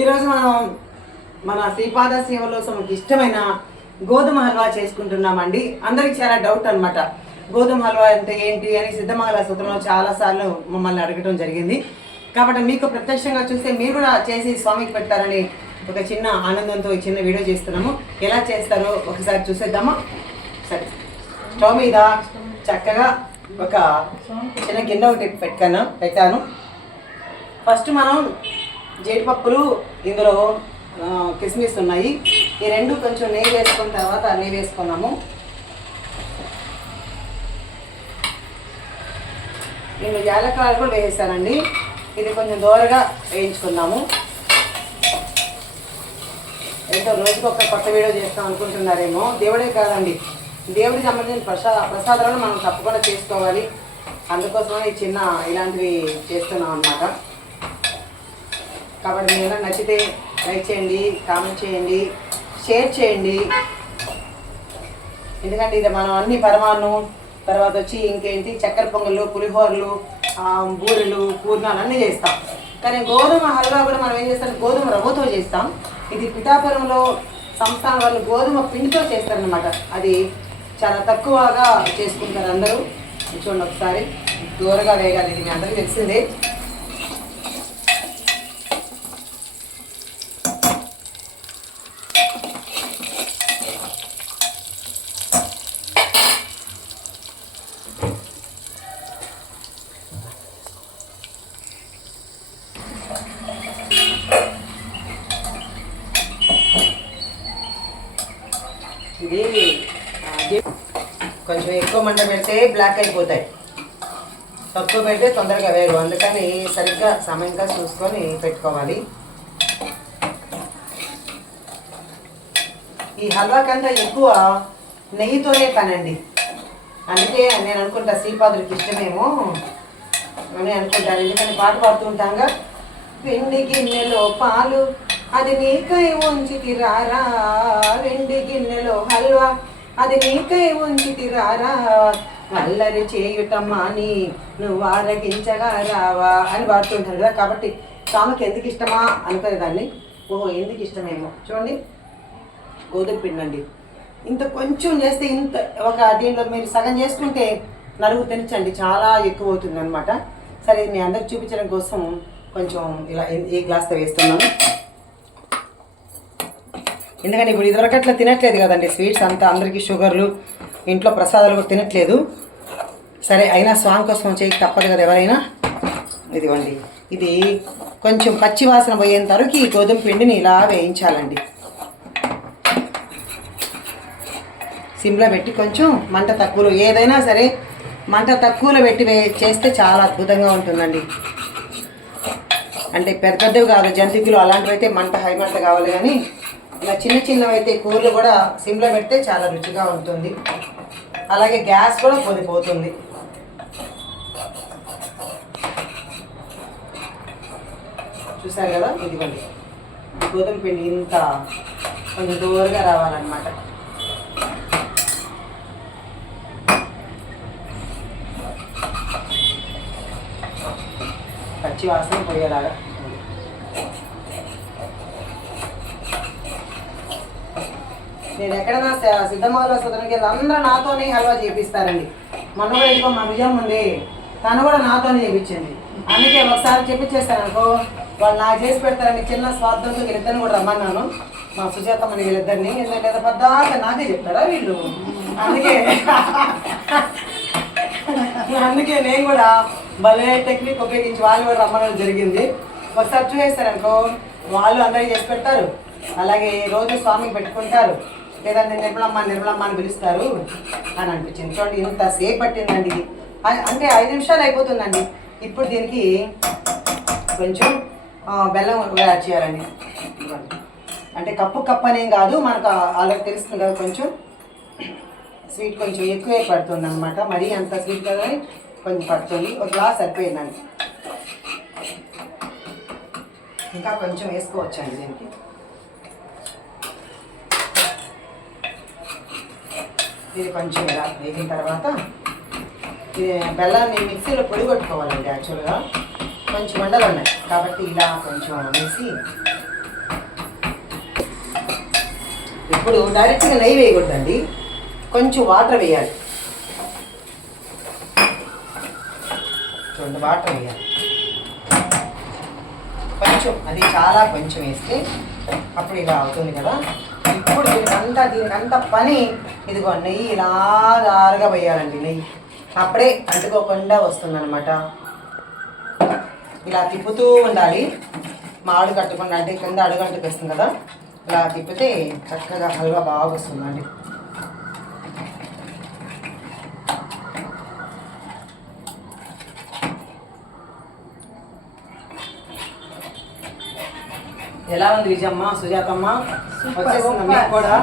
ఈరోజు మనం మన శ్రీపాద సేవలో మనకి ఇష్టమైన గోధుమ హల్వా చేసుకుంటున్నామండి. అందరికి చాలా డౌట్ అనమాట, గోధుమ హల్వా అంటే ఏంటి అని సిద్ధమంగళ సూత్రంలో చాలా సార్లు మమ్మల్ని అడగటం జరిగింది. కాబట్టి మీకు ప్రత్యక్షంగా చూస్తే మీరు కూడా చేసి స్వామికి పెడతారని ఒక చిన్న ఆనందంతో ఈ చిన్న వీడియో చేస్తున్నాము. ఎలా చేస్తారో ఒకసారి చూసేద్దామా? సరే, స్టవ్ మీద చక్కగా ఒక చిన్న గిన్నె ఒకటి పెట్టాను. ఫస్ట్ మనం జీడిపప్పులు, ఇందులో కిస్మిస్ ఉన్నాయి. ఈ రెండు కొంచెం నెయ్యి వేసుకున్న తర్వాత నెయ్యి వేసుకున్నాము. నేను యాలక్కాయలు కూడా వేసానండి. ఇది కొంచెం దూరగా వేయించుకుందాము. ఏదో రోజుకి ఒక కొత్త వీడియో చేస్తాం అనుకుంటున్నారేమో. దేవుడే కాదండి, దేవుడికి సంబంధించిన ప్రసాదాలను మనం తప్పకుండా చేసుకోవాలి. అందుకోసమని చిన్న ఇలాంటివి చేస్తున్నాం అన్నమాట. కాబట్టి మీరు నచ్చితే లైక్ చేయండి, కామెంట్ చేయండి, షేర్ చేయండి. ఎందుకంటే ఇది మనం అన్ని పరమాన్నం, తర్వాత వచ్చి ఇంకేంటి చక్కెర పొంగళ్ళు, పులిహోరలు, బూరెలు, పూర్ణాలు అన్నీ చేస్తాం. కానీ గోధుమ హల్వా కూడా మనం ఏం చేస్తాం, గోధుమ రవ్వతో చేస్తాం. ఇది పిఠాపురంలో సంస్థానం వాళ్ళు గోధుమ పిండితో చేస్తారనమాట. అది చాలా తక్కువగా చేసుకుంటారు అందరూ. చూడండి ఒకసారి, దూరగా వేయాలి. ఇది మీ అందరికీ తెలిసిందే. ఇది కొంచెం ఎక్కువ మంట పెడితే బ్లాక్ అయిపోతాయి, తక్కువ పెడితే తొందరగా వేరు. అందుకని సరిగ్గా సమయంగా చూసుకొని పెట్టుకోవాలి. ఈ హల్వా కంటే ఎక్కువ నెయ్యితోనే పనండి. అందుకే నేను అనుకుంటా శ్రీపాదుడికి ఇష్టమేమో అని అనుకుంటాను. ఎందుకని పాట పాడుతూ ఉంటాగా, పిండి గిన్నెలో పాలు అది నీకై ఉంచితి రారా, వెండి గిన్నెలో హల్వా అది నీకై ఉంచితి రారా, వల్లరి చేయుటమ్మా అని నువ్వు ఆరగించగా రావా అని పాడుతుంటారు కదా. కాబట్టి స్వామికి ఎందుకు ఇష్టమా అనుకునేదాన్ని. ఓహో, ఎందుకు ఇష్టమేమో. చూడండి, గోధుమ పిండి అండి. ఇంత కొంచెం చేస్తే ఇంత ఒక దీనిలో మీరు సగం చేసుకుంటే నలుగురు తినచ్చండి, చాలా ఎక్కువ అవుతుంది అనమాట. సరే, మీ అందరికి చూపించడం కోసం కొంచెం ఇలా ఈ గ్లాస్తో వేస్తున్నాను. ఎందుకంటే ఇప్పుడు ఇదివరకు అట్లా తినట్లేదు కదండి, స్వీట్స్ అంతా అందరికీ షుగర్లు, ఇంట్లో ప్రసాదాలు కూడా తినట్లేదు. సరే, అయినా స్వామి కోసం చేయక తప్పదు కదా ఎవరైనా. ఇదిగోండి, ఇది కొంచెం పచ్చి వాసన పోయేంత వరకు ఈ గోధుమ పిండిని ఇలా వేయించాలండి. సిమ్లో పెట్టి కొంచెం మంట తక్కువలో, ఏదైనా సరే మంట తక్కువలో పెట్టి చేస్తే చాలా అద్భుతంగా ఉంటుందండి. అంటే పెద్ద పెద్దవి కాదు, జంతికలు అలాంటివి అయితే మంట హై మంట కావాలి. కానీ ఇలా చిన్న చిన్నవి అయితే కూరలు కూడా సిమ్లో పెడితే చాలా రుచిగా ఉంటుంది. అలాగే గ్యాస్ కూడా పోతుంది. చూసారు కదా, ఇదిగోండి గోధుమ పిండి ఇంత కొంచెం దూరంగా రావాలన్నమాట. పచ్చి వాసన పోయేలాగా. నేను ఎక్కడైనా సిద్ధమంగళ సదనకి అందరూ నాతోనే హల్వా చేపిస్తారండి. మొన్న కూడా ఇదిగో మా విజయం ఉంది, తను కూడా నాతోనే చేయించింది. అందుకే ఒకసారి చేపించేస్తాను అనుకో, వాళ్ళు నాకు చేసి పెడతారని చిన్న స్వార్థంతో వీళ్ళిద్దరిని కూడా రమ్మన్నాను, మా సుజాతమ్మని వీళ్ళిద్దరిని. ఎందుకంటే పెద్దగా నాకే చెప్తారా వీళ్ళు. అందుకే నేను కూడా భలే టెక్నిక్ ఉపయోగించి వాళ్ళు కూడా రమ్మడం జరిగింది. ఒకసారి చూసేస్తారనుకో, వాళ్ళు అందరికీ చేసి పెడతారు. అలాగే రోజు స్వామికి పెట్టుకుంటారు, లేదంటే నిర్మలమ్మ అని పిలుస్తారు అని అనిపించింది. చూడండి, ఇంతసేపు పట్టిందండి ఇది. అంటే 5 నిమిషాలు అయిపోతుందండి. ఇప్పుడు దీనికి కొంచెం బెల్లం యాడ్ చేయాలండి. అంటే కప్పు అనేం కాదు, మనకు ఆల్రెడీ తెలుస్తుంది కదా, కొంచెం స్వీట్ కొంచెం ఎక్కువే పడుతుంది అనమాట. మరీ అంత స్వీట్ కదా కొంచెం పడుతుంది. ఒక గ్లాస్ సరిపోయిందండి, ఇంకా కొంచెం వేసుకోవచ్చండి దీనికి. ఇది కొంచెం ఇలా వేగిన తర్వాత బెల్లాన్ని మిక్సీలో పొడి కొట్టుకోవాలండి. యాక్చువల్గా కొంచెం ఉండలు ఉన్నాయి కాబట్టి ఇలా కొంచెం వేసి ఇప్పుడు డైరెక్ట్గా నెయ్యి వేయకూడదండి, కొంచెం వాటర్ వేయాలి. చూడండి వాటర్ వేయాలి కొంచెం, అది చాలా కొంచెం వేస్తే అప్పుడు ఇలా అవుతుంది కదా. ఇప్పుడు దీనికంతా పని ఇదిగో నెయ్యి ఇలా జారుగా వేయాలండి. నెయ్యి అప్పుడే అంటుకోకుండా వస్తుందన్నమాట. ఇలా తిప్పుతూ ఉండాలి, మాడు కట్టకుండా, అంటే కింద అడుగంటుకు వస్తుంది కదా. ఇలా తిప్పితే చక్కగా హల్వా బాగా వస్తుందండి. ఎలా ఉంది విజయమ్మ, సుజాతమ్మ? వచ్చేస్తుందా మీకు కూడా?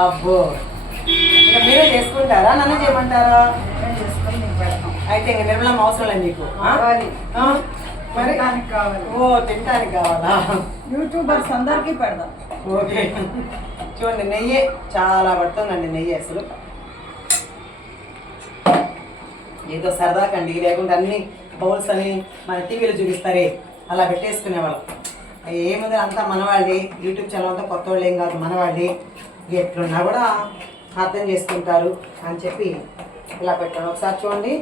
అబ్బో, ఇంకా మీరే చేసుకుంటారా, నన్ను చేయమంటారా? అయితే ఇంకా నిర్మలం అవసరం లేదు మీకు. మరి ఓ తినడానికి కావాలా? యూట్యూబర్స్ అందరికీ పెడదాం. ఓకే, చూడండి నెయ్యి చాలా పడుతుందండి. నెయ్యి అసలు ఏదో సరదాకండి, లేకుంటే అన్ని బౌల్స్ అని మన టీవీలో చూపిస్తారే అలా పెట్టేసుకునేవాళ్ళం. ఏముంది అంతా మనవాళ్ళే, యూట్యూబ్ ఛానల్ అంతా కొత్త వాళ్ళు ఏం కాదు, మనవాళ్ళే. ఎట్లున్నా కూడా అర్థం చేసుకుంటారు అని చెప్పి ఇలా పెట్టాను. ఒకసారి చూడండి,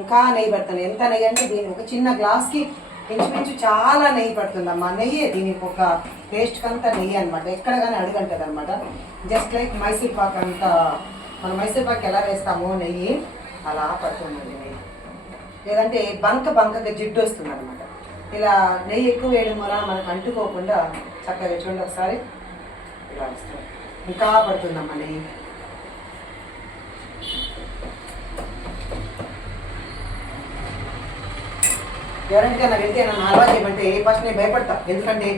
ఇంకా నెయ్యి పెడతాను. ఎంత నెయ్యి అంటే దీని ఒక చిన్న గ్లాస్కి ఇంచుమించు చాలా నెయ్యి పడుతుందమ్మా. నెయ్యి దీనికి ఒక టేస్ట్ అంతా నెయ్యి అనమాట, ఎక్కడ కానీ అడుగంటది అనమాట. జస్ట్ లైక్ మైసూర్ పాక్ అంతా, మనం మైసూర్ పాక్ ఎలా వేస్తామో నెయ్యి అలా పడుతుందండి నెయ్యి. లేదంటే బంకగా జిడ్డు వస్తుంది అనమాట. ఇలా నెయ్యి ఎక్కువ వేయడం వల్ల మనకు అంటుకోకుండా చక్కగా చూడండి ఒకసారి ఇలా వస్తుంది. ఇంకా పడుతుందమ్మా నెయ్యి. ఎవరింటికైనా వెళ్తే నన్ను హల్వా చేయమంటే ఫస్ట్ నేను భయపడతా. ఎందుకంటే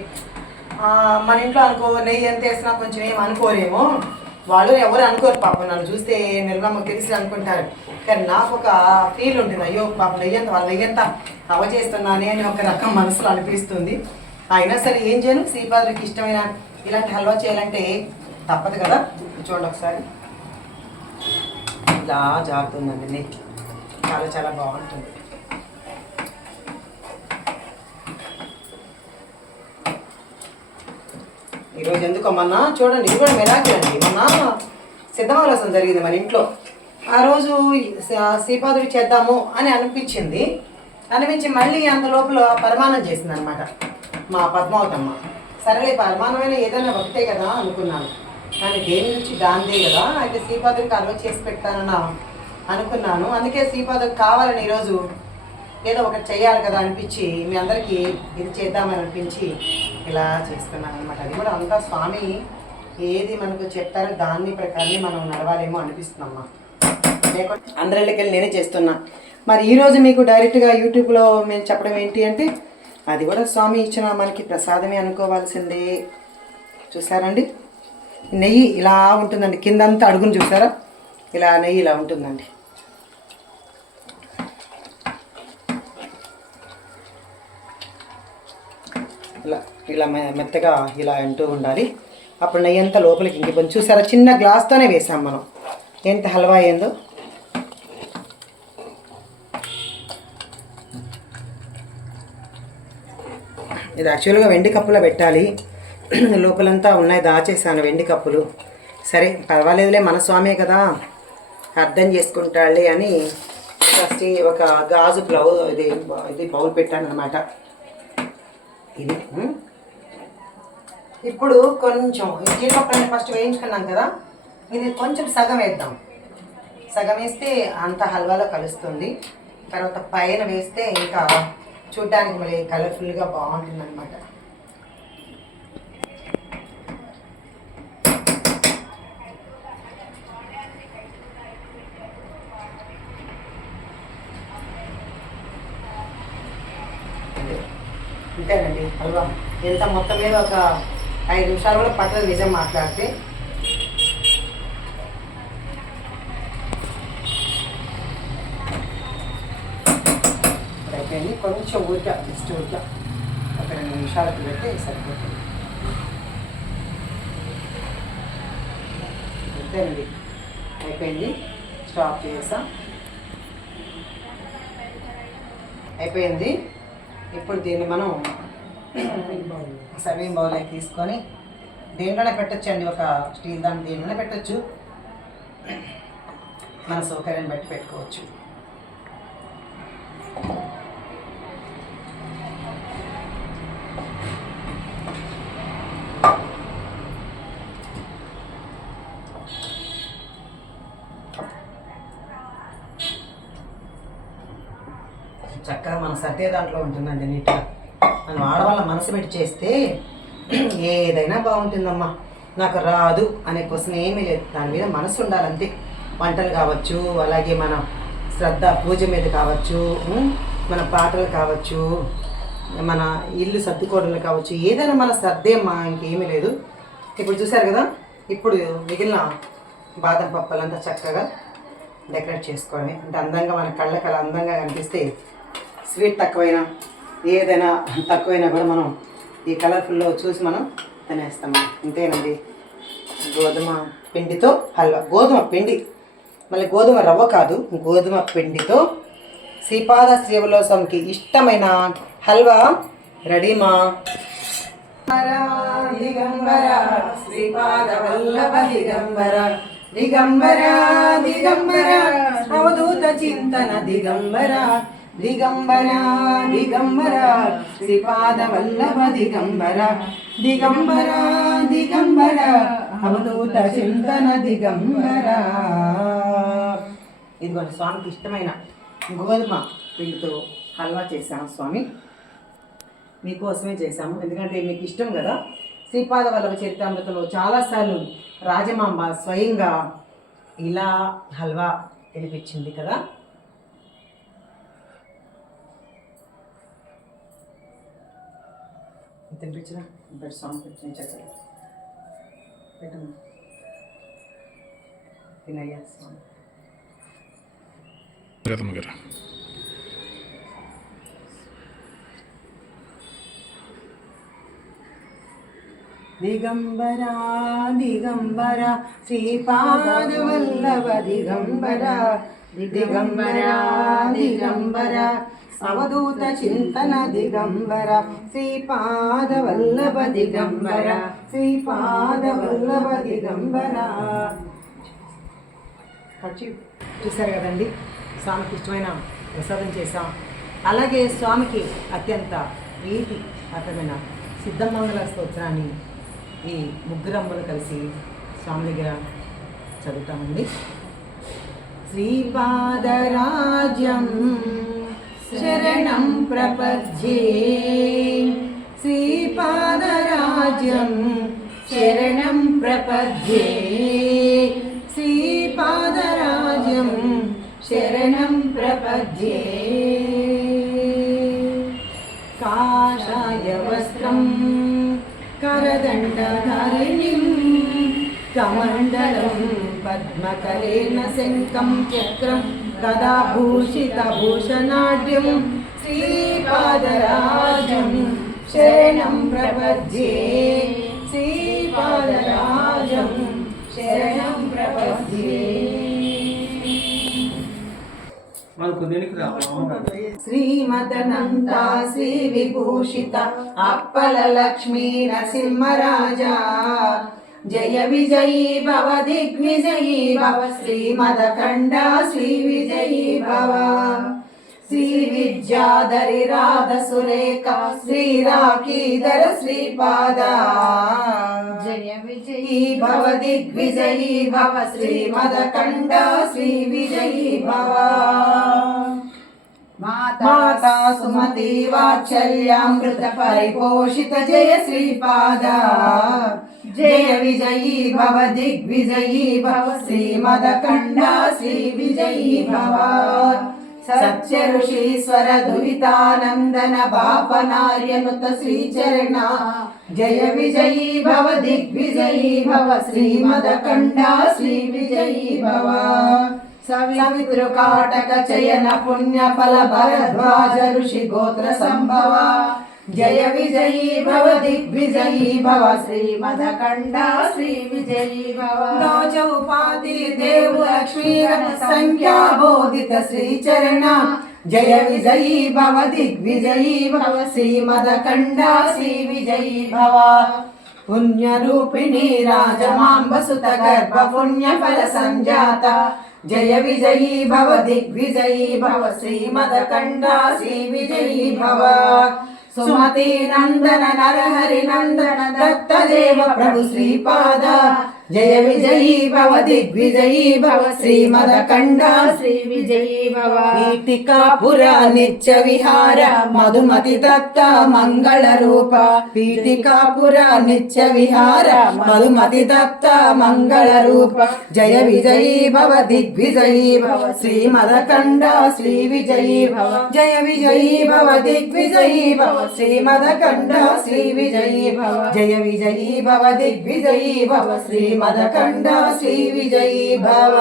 మన ఇంట్లో అనుకో నెయ్యి ఎంత వేసినా కొంచెం ఏం అనుకోలేము, వాళ్ళు ఎవరు అనుకోరు పాపం. నన్ను చూస్తే నిర్మమ్మకు తెలిసి అనుకుంటారు. కానీ నాకు ఒక ఫీల్ ఉంటుంది, అయ్యో పాపం నెయ్యంత వాళ్ళ నెయ్యంత చేస్తున్నానే అని ఒక రకం మనసులో అనిపిస్తుంది. అయినా సరే ఏం చేయను, శ్రీపాదుడికి ఇష్టమైన ఇలాంటి హల్వా చేయాలంటే తప్పదు కదా. చూడండి ఒకసారి ఇలా జారుతుందండి నెయ్యి, చాలా చాలా బాగుంటుంది. ఈరోజు ఎందుకో మొన్న చూడండి, ఇది కూడా మెరాకిల్ అండి. మొన్న సిద్ధమాలసం జరిగింది మన ఇంట్లో. ఆ రోజు శ్రీపాదుడికి చేద్దాము అని అనిపించి మళ్ళీ అంత లోపల పరమాణం చేసింది అనమాట మా పద్మావతమ్మ. సరేలే పరమాణమైన ఏదైనా ఒకటే కదా అనుకున్నాను, కానీ దేని నుంచి దాందే కదా. అయితే శ్రీపాదుడికి అలవాటు చేసి పెడతానని అనుకున్నాను. అందుకే శ్రీపాదుడికి కావాలని ఈరోజు ఏదో ఒకటి చెయ్యాలి కదా అనిపించి మీ అందరికీ ఇది చేద్దామని అనిపించి ఇలా చేసుకున్నాను అనమాట. అది కూడా అంతా స్వామి ఏది మనకు చెప్తారో దాన్ని ప్రకారమే మనం నడవాలేమో అనిపిస్తుందమ్మా. లేకపోతే అందరిళ్ళకి వెళ్ళి నేనే చేస్తున్నా. మరి ఈరోజు మీకు డైరెక్ట్గా యూట్యూబ్లో మేము చెప్పడం ఏంటి అంటే, అది కూడా స్వామి ఇచ్చిన మనకి ప్రసాదమే అనుకోవాల్సిందే. చూసారండి, నెయ్యి ఇలా ఉంటుందండి. కిందంతా అడుగును చూసారా, ఇలా నెయ్యి ఇలా ఉంటుందండి. ఇలా మెత్తగా ఇలా అంటూ ఉండాలి. అప్పుడు నెయ్యి అంతా లోపలికి ఇంకిపోయింది. చూసారా, చిన్న గ్లాస్తోనే వేసాం మనం. ఎంత హల్వా అయిందో. ఇది యాక్చువల్గా వెండి కప్పులో పెట్టాలి, లోపలంతా ఉన్నాయి, దాచేసాను వెండి కప్పులు. సరే పర్వాలేదులే, మన స్వామే కదా అర్థం చేసుకుంటాడులే అని ఫస్ట్ ఒక గాజు ఇది బౌల్ పెట్టాను అనమాట. ఇది ఇప్పుడు కొంచెం జీడిపప్పులని ఫస్ట్ వేయించుకున్నాం కదా, ఇది కొంచెం సగం వేద్దాం. సగం వేస్తే అంత హల్వాలో కలుస్తుంది. తర్వాత పైన వేస్తే ఇంకా చూడ్డానికి మళ్ళీ కలర్ఫుల్గా బాగుంటుంది అనమాట. అంతేనండి హల్వా. ఎంత మొత్తం మీద ఒక 5 నిమిషాలు కూడా పట్టదు నిజం మాట్లాడితే. అయిపోయింది. కొంచెం ఊరిక జస్ట్ ఊరిక ఒక 2 నిమిషాలకు పెట్టి సరిపోతుంది. అంతేనండి, అయిపోయింది. స్టాప్ చేసా, అయిపోయింది. ఇప్పుడు దీన్ని మనం సర్వింగ్ బౌల్లోకి తీసుకొని దేంట్లోనే పెట్టచ్చు అండి, ఒక స్టీల్ దాన్ని దేంట్లోనే పెట్టచ్చు, మన సౌకర్యాన్ని బట్టి పెట్టుకోవచ్చు. చక్కగా మనం సర్దే దాంట్లో ఉంటుందండి నీట్గా. మనం ఆడవాళ్ళ మనసు పెట్టి చేస్తే ఏదైనా బాగుంటుందమ్మా. నాకు రాదు అనే క్వశ్చన్ ఏమీ లేదు, దాని మీద మనసు ఉండాలంతే. వంటలు కావచ్చు, అలాగే మన శ్రద్ధ పూజ మీద కావచ్చు, మన పాటలు కావచ్చు, మన ఇల్లు సర్దుకోవడాలు కావచ్చు, ఏదైనా మన శ్రద్ధే అమ్మా, ఇంకేమీ లేదు. ఇప్పుడు చూసారు కదా, ఇప్పుడు మిగిలిన బాదం పప్పులంతా చక్కగా డెకరేట్ చేసుకోవడమే. అంటే అందంగా మన కళ్ళకి అలా అందంగా కనిపిస్తే, స్వీట్ తక్కువైనా ఏదైనా తక్కువైనా కూడా మనం ఈ కలర్ఫుల్లో చూసి మనం తినేస్తాము. ఇంతేనండి, గోధుమ పిండితో హల్వా. గోధుమ పిండి, మళ్ళీ గోధుమ రవ్వ కాదు, గోధుమ పిండితో శ్రీపాద శ్రీవల్లోసంకి ఇష్టమైన హల్వా రెడీమా. దిగంబర శ్రీపాద వల్లభ దిగంబర, దిగంబర దిగంబర అవధూత చింతన దిగంబర, దిగంబర దిగంబర శ్రీపాద వల్లభ దిగంబర, దిగంబర దిగంబర అవధూత చింతన దిగంబర. ఇదిగోండి, స్వామికి ఇష్టమైన గోధుమ పిండితో హల్వా చేశాము స్వామి, మీకోసమే చేశాము. ఎందుకంటే మీకు ఇష్టం కదా. శ్రీపాద వల్లభ చరితామృతంలో చాలాసార్లు రాజమాంబ స్వయంగా ఇలా హల్వా తినిపించింది కదా. తినిపించిన బెడ్ సాంగ్ పెట్టిన చక్కగా పెట్టమ్మా, తినయ్యా స్వామి. దిగంబర దిగంబర శ్రీపాద వల్లభ దిగంబర, దిగంబర దిగంబర అవధూత చింతన దిగంబర, శ్రీపాద వల్లభ దిగంబర, శ్రీపాద వల్లభ దిగంబర. చూసారు కదండి, స్వామికి ఇష్టమైన ప్రసాదం చేశాం. అలాగే స్వామికి అత్యంత ప్రీతి అర్థమైన సిద్ధమంగళ స్తోత్రాన్ని ఈ ముగ్గురమ్మలు కలిసి స్వామి దగ్గర చదువుతామండి. శ్రీపాదరాజ్యం శరణం ప్రపద్యే, శ్రీపాదరాజ్యం శరణం ప్రపద్యే, శ్రీపాదరాజ్యం శరణం ప్రపద్యే. కాషాయ వస్త్రం करदण्डधारिणीं कमण्डलं पद्मकरेण शङ्खं चक्रं गदाभूषितभूषणाढ्यं श्रीपादराजं शरणं प्रपद्ये, श्रीपादराजं शरणं प्रपद्ये. శ్రీమదనంతా శ్రీ విభూషిత అప్పల లక్ష్మీ నరసింహరాజా, జయ విజయీ భవ దిగ్విజయీ భవ, శ్రీమదఖండ శ్రీ విజయీ భవ. శ్రీ విద్యాధరి రాధ సురేఖ శ్రీరాఖీధర శ్రీపాద, జయ విజయీ భవ దిగ్విజయీ భవ, శ్రీమదఖండ శ్రీ విజయీ భవ. మాతా సుమతి వాత్సల్యామృత పరిపోషిత జయ శ్రీపాద, జయ విజయీ భవ దిగ్విజయీ భవ, శ్రీమదఖండ శ్రీ విజయీ భవ. సత్య ఋషీశ్వర దుహితానందన బాపనార్యనుత శ్రీచరణ, జయ విజయీ భవ దిగ్విజయీ భవ, శ్రీమదఖండ శ్రీ విజయీ భవ. సవితృకాటక చయన పుణ్య ఫల భరద్వాజ ఋషి గోత్ర సంభవ, జయ విజయీ భవ దిగ్విజయీ భవ, శ్రీమదఖండ శ్రీ విజయీ భవ. చౌపాతి దేవు లక్ష్మీ సంఖ్యా బోధిత శ్రీచరణ, జయ విజయీ భవ దిగ్విజయీ భవ శ్రీమదకండ శ్రీ విజయీ భవ పుణ్యరూపిణి రాజమాంబసుత గర్భ పుణ్యఫల సంజాత జయ విజయీ భవ దిగ్విజయీ భవ శ్రీమదకండ శ్రీ విజయీ భవ సుమతి నందన నరహరి నందన దత్తదేవ ప్రభు శ్రీపాద జయ విజయీ భవ దిగ్విజయీ భవ శ్రీమదకండ శ్రీ విజయీ భవ పీఠికాపుర నిత్య విహార మధుమతి దత్త మంగళ రూప పీఠికాపుర నిత్య విహార మధుమతి దత్త మంగళ రూప జయ విజయీ భవ దిగ్విజయీ భవ శ్రీమదకండ శ్రీ విజయీ భవ జయ విజయీ భవ దిగ్విజయీ భవ శ్రీమదకండ శ్రీ విజయీ భవ జయ విజయీ భవ దిగ్విజయీ భవ శ్రీమదకండ శ్రీ విజయీ భవ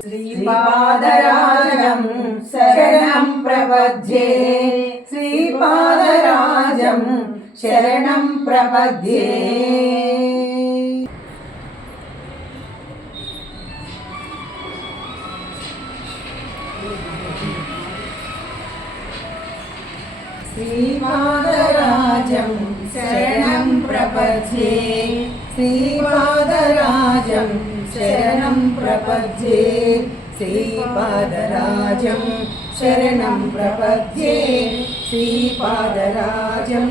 శ్రీపాదరాజం శరణం ప్రపద్యే శ్రీపాదరాజం శరణం ప్రపద్యే శ్రీపాదరాజం శరణం ప్రపద్యే శ్రీపాదరాజం శరణం ప్రపద్యే శ్రీపాదరాజం శరణం ప్రపద్యే శ్రీపాదరాజం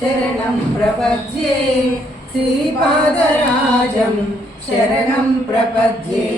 శరణం ప్రపద్యే శ్రీపాదరాజం శరణం ప్రపద్యే